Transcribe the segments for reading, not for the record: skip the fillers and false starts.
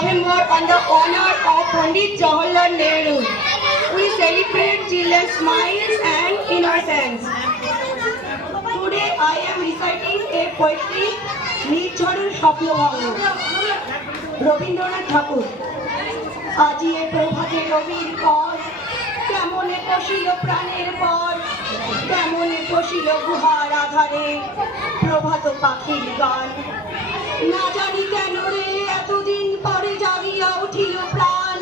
November on the honor of Pandit Jawaharlal Nehru. We celebrate children's smiles and innocence. Today I am reciting a poetry, নির্ঝরের স্বপ্নভঙ্গ, Rabindranath ঠাকুর। আজি এ প্রভাতে রবির পর, কেমনে পশিল প্রাণের পর, কেমনে পশিল গুহার আধারে প্রভাত পাখির গান। না জানি কেন রে এতদিন পরে জাগিয়া উঠিল প্রাণ,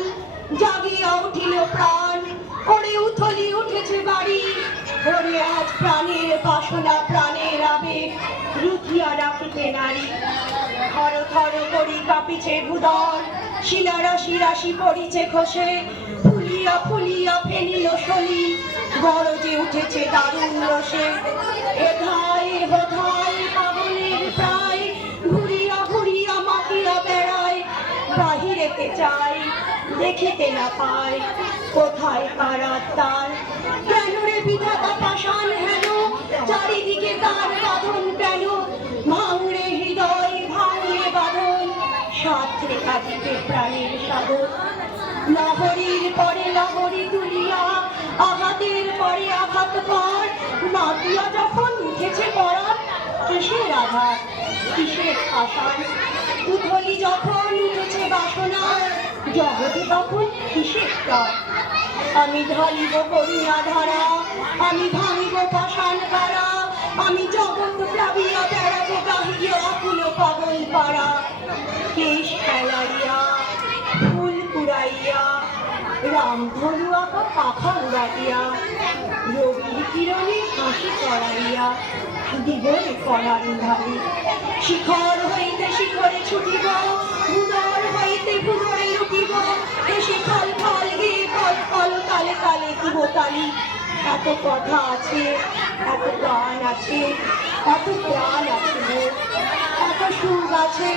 জাগিয়া উঠিল প্রাণ। ওরে উথলি উঠেছে বাড়ি, ওরে আজ প্রাণের বাসনা প্রাণের আবেগ রুধিয়া রাখিতে নারী। থর থর করি কাঁপিছে ভূদর, শিলারাশি রাশি পড়িছে খসে, ফুলিয়া ফুলিয়া ফেনিল সলি, গরজে উঠেছে দারুণ রসে। এধায় বোধায় পাগলের প্রায়, ঘুরিয়া ঘুরিয়া মাতিয়া বেড়ায়, বাহিরেতে চাই দেখিতে না পায়, কোথায় কার আত্মার। কেন রে বিধাতা পাষাণ হেন, চারিদিকে তার বাঁধন কেন, ভাঙড়ে হৃদয় ভাঙড়ে বাঁধন, সাথে কাঁদিতে প্রাণের সাধন। লহরীর পরে লহরী তুলিয়া, আঘাতের পরে আঘাত পর, মাতিয়া যখন উঠেছে পরাণ, কিসের আঘাত কিসের আশান। উথলি যখন উঠেছে বাসনা, জগতে তখন কিসের তর। আমি ঢালিব করুণা ধারা, আমি ভাঙিব পাষাণ কারা, আমি জগৎ প্লাবিয়া বেড়াবো গাহিয়া আকুল পাগল পাড়া। কেশ ফেলাইয়া ফুল কুড়াইয়া, রামধনু আঁকা পাখা উড়াইয়া, রবির কিরণে হাসি চড়াইয়া দিবই করার ধারে। শিখর হইতে শিখরে ছুটিব, ভুদর হইতে ভুদরে লুটিব, এসে খাল খাল গিয়ে কল কল তালে তালে দিব তালি। এত কথা আছে, এত গান আছে, এত প্রাণ আছে, এত সুখ আছে,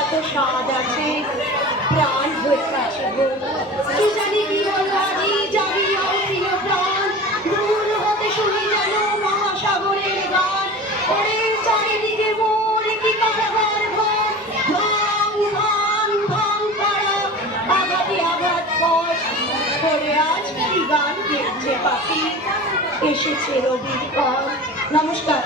এত স্বাদ আছে, প্রাণ হয়ে গেছে গো। কি জানি কি বলবো আজি জাগিয়া উঠিল প্রাণ, দূর হতে শুনি যেন মহাসাগরের গান। ওরে চারিদিকে মোর কি কারাগার ঘর, ভাঙ ভাঙ ভাঙ পাড়া, আঘাতে আঘাত পর। ওরে আজ কি গান গেয়েছে পাখি, এসেছে রবির পর। নমস্কার।